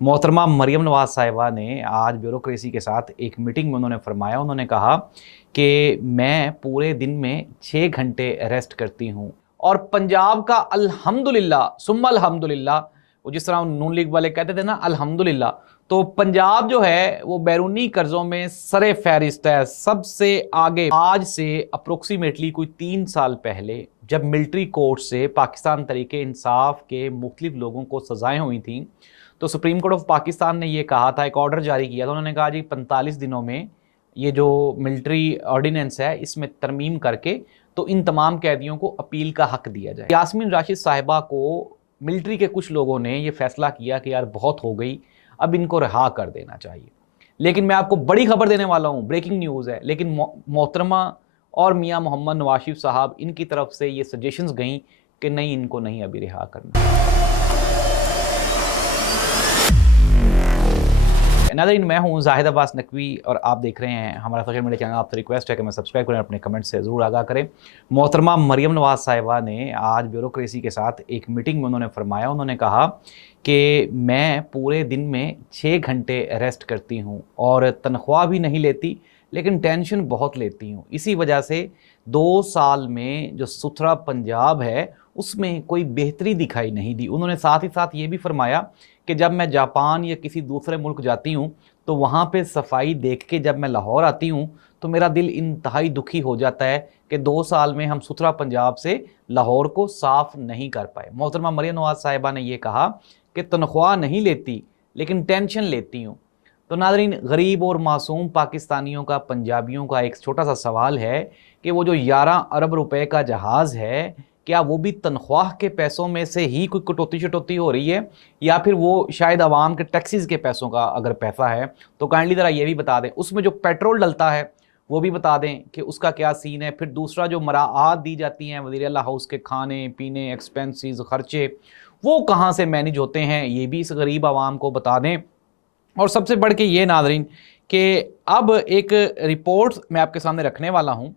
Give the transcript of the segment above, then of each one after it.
मोहतरमा मरियम नवाज साहिबा ने आज ब्यूरोक्रेसी के साथ एक मीटिंग में उन्होंने फरमाया, उन्होंने कहा कि मैं पूरे दिन में 6 घंटे रेस्ट करती हूँ और पंजाब का अल्हम्दुलिल्लाह सुम्मा अल्हम्दुलिल्लाह, वो जिस तरह नून लीग वाले कहते थे ना अल्हम्दुलिल्लाह, तो पंजाब जो है वो बैरूनी कर्जों में सरे फहरिस्त है, सबसे आगे। आज से अप्रोक्सीमेटली कोई 3 साल पहले जब मिलिट्री कोर्ट से पाकिस्तान तरीके इंसाफ के मुख्तलिफ लोगों को सजाएं हुई थी, तो सुप्रीम कोर्ट ऑफ पाकिस्तान ने ये कहा था, एक ऑर्डर जारी किया था, उन्होंने कहा जी 45 दिनों में ये जो मिलिट्री ऑर्डिनेंस है इसमें तरमीम करके तो इन तमाम कैदियों को अपील का हक दिया जाए। यास्मीन राशिद साहिबा को मिलिट्री के कुछ लोगों ने ये फैसला किया कि यार बहुत हो गई, अब इनको रिहा कर देना चाहिए। लेकिन मैं आपको बड़ी खबर देने वाला हूँ, ब्रेकिंग न्यूज़ है, लेकिन मोहतरमा और मियाँ मोहम्मद नवाज शरीफ साहब इनकी तरफ से ये सजेशंस गई कि नहीं, इनको नहीं अभी रिहा करना। नाज़रीन, मैं हूं जाहिद अब्बास नकवी और आप देख रहे हैं हमारा सोशल मीडिया चैनल। आपसे रिक्वेस्ट है कि मैं सब्सक्राइब करें, अपने कमेंट से ज़रूर आगाह करें। मोहतरमा मरियम नवाज साहिबा ने आज ब्यूरोक्रेसी के साथ एक मीटिंग में उन्होंने फरमाया, उन्होंने कहा कि मैं पूरे दिन में 6 घंटे रेस्ट करती हूं और तनख्वाह भी नहीं लेती, लेकिन टेंशन बहुत लेती हूं। इसी वजह से 2 साल में जो सुथरा पंजाब है उसमें कोई बेहतरी दिखाई नहीं दी। उन्होंने साथ ही साथ ये भी फरमाया कि जब मैं जापान या किसी दूसरे मुल्क जाती हूँ तो वहाँ पे सफाई देख के जब मैं लाहौर आती हूँ तो मेरा दिल इंतहाई दुखी हो जाता है कि 2 साल में हम सुथरा पंजाब से लाहौर को साफ़ नहीं कर पाए। मोहतरमा मरियम नवाज साहिबा ने यह कहा कि तनख्वाह नहीं लेती लेकिन टेंशन लेती हूँ। तो नाज़रीन, गरीब और मासूम पाकिस्तानियों का, पंजाबियों का एक छोटा सा सवाल है कि वो जो 11 अरब रुपए का जहाज़ है, क्या वो भी तनख्वाह के पैसों में से ही कोई कटौती शटौती हो रही है, या फिर वो शायद आवाम के टैक्सीज़ के पैसों का अगर पैसा है तो काइंडली ज़रा ये भी बता दें। उसमें जो पेट्रोल डलता है वो भी बता दें कि उसका क्या सीन है। फिर दूसरा, जो मराआत दी जाती हैं वज़ीर आला हाउस के, खाने पीने एक्सपेंसेस खर्चे, वो कहाँ से मैनेज होते हैं, ये भी इस गरीब आवाम को बता दें। और सबसे बढ़ के ये नाज़रीन कि अब एक रिपोर्ट मैं आपके सामने रखने वाला हूँ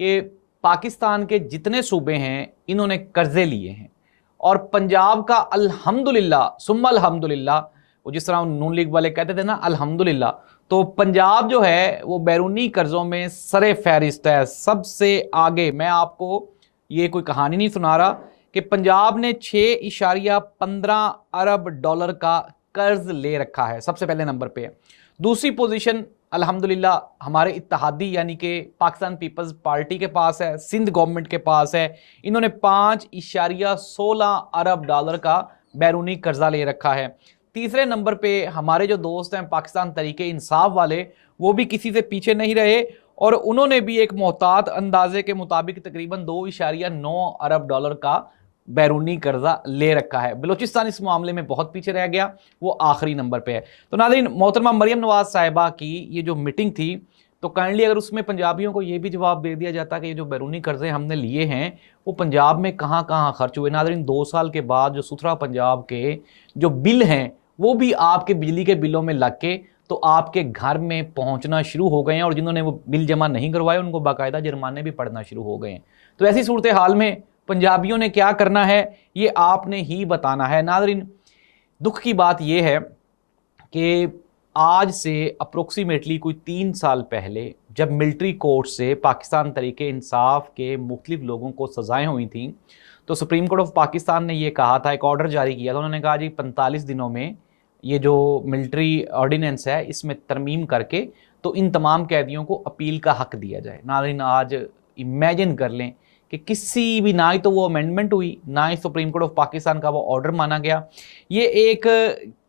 कि पाकिस्तान के जितने सूबे हैं इन्होंने कर्जे लिए हैं और पंजाब का अल्हम्दुलिल्लाह सुम्मा अल्हम्दुलिल्लाह, वो जिस तरह नून लीग वाले कहते थे ना अल्हम्दुलिल्लाह, तो पंजाब जो है वो बैरूनी कर्जों में सरे फहरिस्त है, सबसे आगे। मैं आपको ये कोई कहानी नहीं सुना रहा कि पंजाब ने 6.15 अरब डॉलर का कर्ज ले रखा है, सबसे पहले नंबर पे है। दूसरी पोजीशन अल्हम्दुलिल्लाह हमारे इत्तेहादी यानी कि पाकिस्तान पीपल्स पार्टी के पास है, सिंध गवर्नमेंट के पास है। इन्होंने 5.16 अरब डॉलर का बैरूनी कर्जा ले रखा है। तीसरे नंबर पे हमारे जो दोस्त हैं पाकिस्तान तरीके इंसाफ वाले, वो भी किसी से पीछे नहीं रहे और उन्होंने भी एक मोहतात अंदाजे के मुताबिक तकरीबन 2.9 अरब डॉलर का बैरूनी कर्जा ले रखा है। बलूचिस्तान इस मामले में बहुत पीछे रह गया, वो आखिरी नंबर पे है। तो नाज़रीन, मोहतरमा मरियम नवाज साहिबा की ये जो मीटिंग थी, तो काइंडली अगर उसमें पंजाबियों को ये भी जवाब दे दिया जाता कि ये जो बैरूनी कर्जे हमने लिए हैं वो पंजाब में कहाँ कहाँ खर्च हुए। नाज़रीन, 2 साल के बाद जो सुथरा पंजाब के जो बिल हैं वो भी आपके बिजली के बिलों में लग के तो आपके घर में पहुँचना शुरू हो गए हैं और जिन्होंने वो बिल जमा नहीं करवाए उनको बाकायदा जुर्माने भी पड़ना शुरू हो गए हैं। तो ऐसी सूरत हाल में पंजाबियों ने क्या करना है ये आपने ही बताना है। नाज़रीन, दुख की बात यह है कि आज से अप्रोक्सीमेटली कोई 3 साल पहले जब मिलिट्री कोर्ट से पाकिस्तान तरीके इंसाफ के मुख्तलिफ लोगों को सजाएं हुई थी, तो सुप्रीम कोर्ट ऑफ पाकिस्तान ने यह कहा था, एक ऑर्डर जारी किया था, उन्होंने कहा जी 45 दिनों में ये जो मिलिट्री ऑर्डिनेंस है इसमें तरमीम करके तो इन तमाम कैदियों को अपील का हक दिया जाए। नाज़रीन, आज इमेजिन कर लें कि किसी भी, ना ही तो वो अमेंडमेंट हुई, ना ही सुप्रीम कोर्ट ऑफ पाकिस्तान का वो ऑर्डर माना गया। ये एक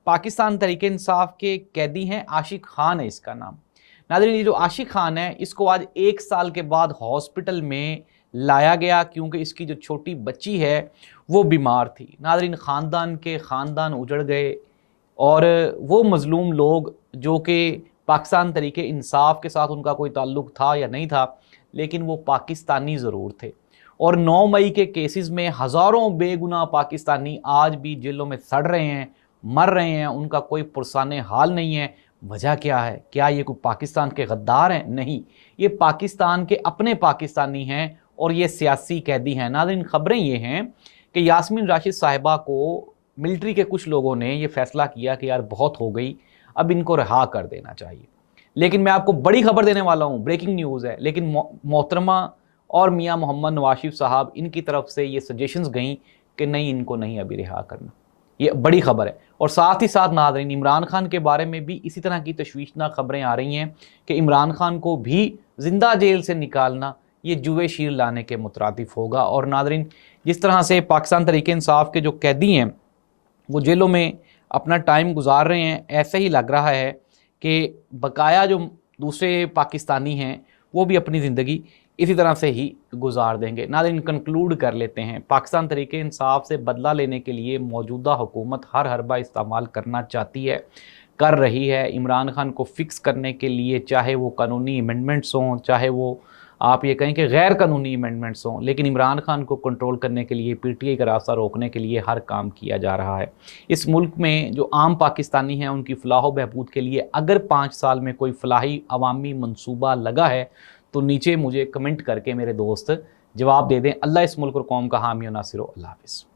पाकिस्तान तरीके इंसाफ के कैदी हैं, आशिक खान है इसका नाम। नाज़रीन, ये जो आशिक खान है इसको आज 1 साल के बाद हॉस्पिटल में लाया गया क्योंकि इसकी जो छोटी बच्ची है वो बीमार थी। नाज़रीन, ख़ानदान के ख़ानदान उजड़ गए और वो मज़लूम लोग जो कि पाकिस्तान तरीके इंसाफ के साथ उनका कोई ताल्लुक़ था या नहीं था, लेकिन वो पाकिस्तानी ज़रूर थे। और 9 मई के केसेस में हज़ारों बेगुनाह पाकिस्तानी आज भी जेलों में सड़ रहे हैं, मर रहे हैं, उनका कोई पुरसाने हाल नहीं है। वजह क्या है? क्या ये कोई पाकिस्तान के गद्दार हैं? नहीं, ये पाकिस्तान के अपने पाकिस्तानी हैं और ये सियासी कैदी हैं। नाज़रीन, ख़बरें ये हैं कि यास्मीन राशिद साहिबा को मिलिट्री के कुछ लोगों ने ये फैसला किया कि यार बहुत हो गई, अब इनको रिहा कर देना चाहिए। लेकिन मैं आपको बड़ी खबर देने वाला हूँ, ब्रेकिंग न्यूज़ है, लेकिन मोहतरमा और मियाँ मोहम्मद नवाज शरीफ साहब, इनकी तरफ से ये सजेशंस गई कि नहीं, इनको नहीं अभी रिहा करना। ये बड़ी खबर है। और साथ ही साथ नाज़रीन, इमरान खान के बारे में भी इसी तरह की तशवीशनाक खबरें आ रही हैं कि इमरान खान को भी ज़िंदा जेल से निकालना ये जुए शीर लाने के मुतरादिफ होगा। और नाज़रीन, जिस तरह से पाकिस्तान तहरीक इंसाफ के जो कैदी हैं वो जेलों में अपना टाइम गुजार रहे हैं, ऐसे ही लग रहा है कि बकाया जो दूसरे पाकिस्तानी हैं वो भी अपनी ज़िंदगी इसी तरह से ही गुजार देंगे। नाज़रीन, कंक्लूड कर लेते हैं, पाकिस्तान तहरीक इंसाफ से बदला लेने के लिए मौजूदा हुकूमत हर हरबा इस्तेमाल करना चाहती है, कर रही है। इमरान खान को फिक्स करने के लिए चाहे वो कानूनी अमेंडमेंट्स हों, चाहे वो आप ये कहें कि गैर कानूनी अमेंडमेंट्स हों, लेकिन इमरान खान को कंट्रोल करने के लिए, पीटीआई का रास्ता रोकने के लिए हर काम किया जा रहा है। इस मुल्क में जो आम पाकिस्तानी हैं उनकी फलाह व बहबूद के लिए अगर 5 साल में कोई फलाही अवामी मंसूबा लगा है तो नीचे मुझे कमेंट करके मेरे दोस्त जवाब दे दें। अल्लाह इस मुल्क और कौम का हामी और नासिर हो। अल्लाह हाफ़िज़।